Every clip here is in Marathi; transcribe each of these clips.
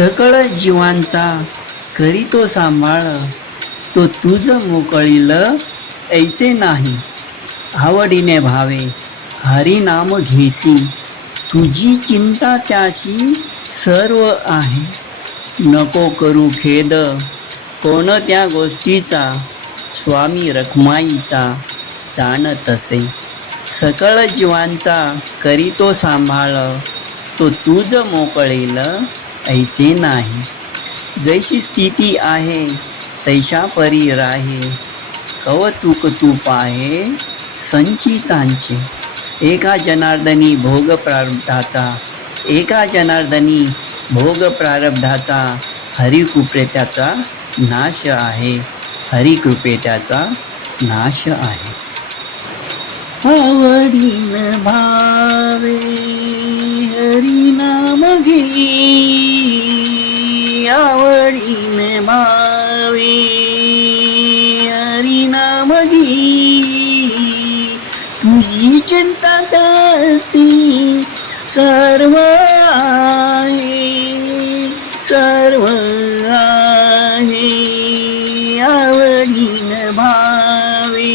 सकळ जीवांचा करीतो सांभाळ, तो तुझ मोकळील ऐसे नाही. आवडीने भावे हरी नाम घेसी, तुझी चिंता त्याशी सर्व आहे. नको करू खेद कोणत्या गोष्टीचा, स्वामी रखुमाईचा जाण तसे. सकळ जीवांचा करीतो सांभाळ, तो तुझ मोकळील ऐसे नाही. जैशी स्थिती आहे तैशा परी राहे, कौतुक तू पाहे संचितांचे. एका जनार्दनी भोग प्रारब्धाचा, एका जनार्दनी भोग प्रारब्धाचा, हरिकृपे त्याचा नाश आहे, हरिकृपे त्याचा नाश आहे. आवडीन भावे हरी नाम घे, आवडीन भावे हरी नाम घे. तुझी चिंता तशी सर्व आहे, सर्व आहे. आवडीन भावे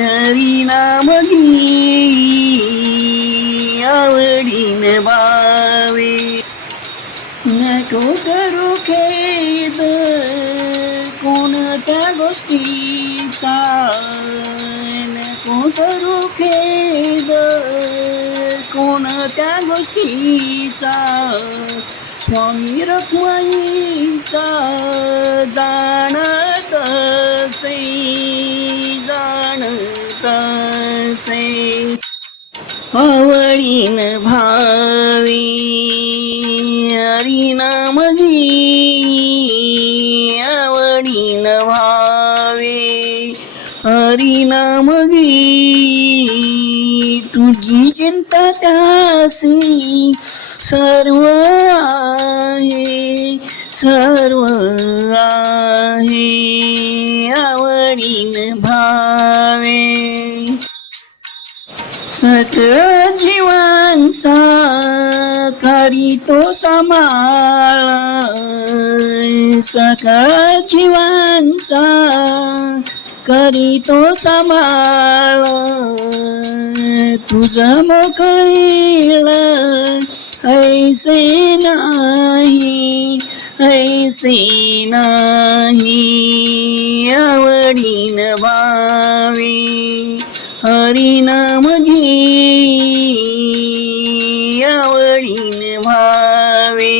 हरी नाम घे, आवडीन भावे. नको करू खेद कोणत्या गोष्टीचा, नको करू खेद कोणत्या गोष्टीचा, स्वामी रखुमाईचा जाणत असे, जाणत असे. आवडीन भावे हरी नाम घे, आवडीन भावे हरी नाम घे. तुझी चिंता त्यासी सर्व आहे, सर्व आहे. आवडीन भावे सकळ जीवांचा करीतो सांभाळ, सकळ जीवांचा करीतो सांभाळ. तुझ मोकळील ऐसे नाही, ऐसे नाही. आवडीन भावे हरी नाम घे, आवडीन भावे.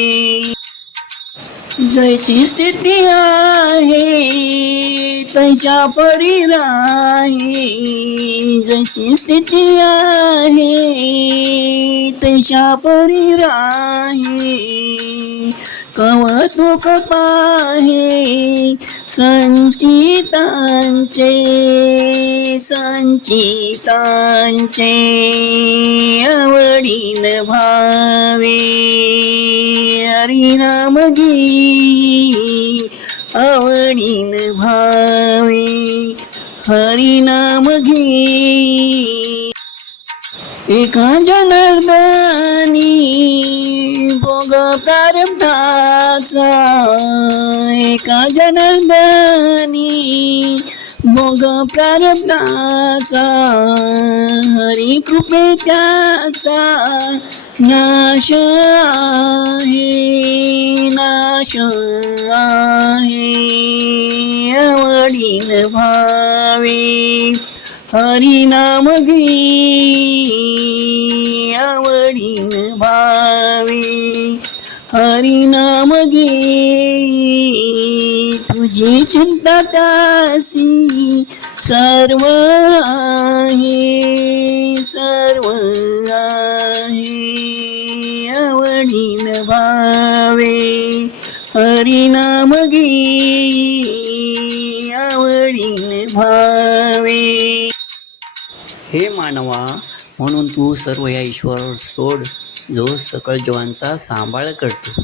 जैसी स्थिती आहे तैशा परी राहे, जैसी स्थिती आहे तैशा परी राहे. कौतुक पाहे संचितांचे, संचितांचे. आवडीन भावे हरी नाम घे, आवडीन भावे हरी नाम घे. एका जनार्दनी भोग प्रारब्धाचा, एका जनार्दनी भोग प्रारब्धाचा, हरिकृपे त्याचा नाश आहे, नाश आहे. आवडीन भावे हरी नाम घे, आवडीन भावे हरी नाम घे. तुझी चिंता त्यासी सर्व आहे, सर्व आहे. आवडीन भावे हरी नाम घे, आवडीन भावे. हे मानवा, म्हणून तू सर्व या ईश्वर सोड, जो सकळ जीवांचा सांभाळ करतो.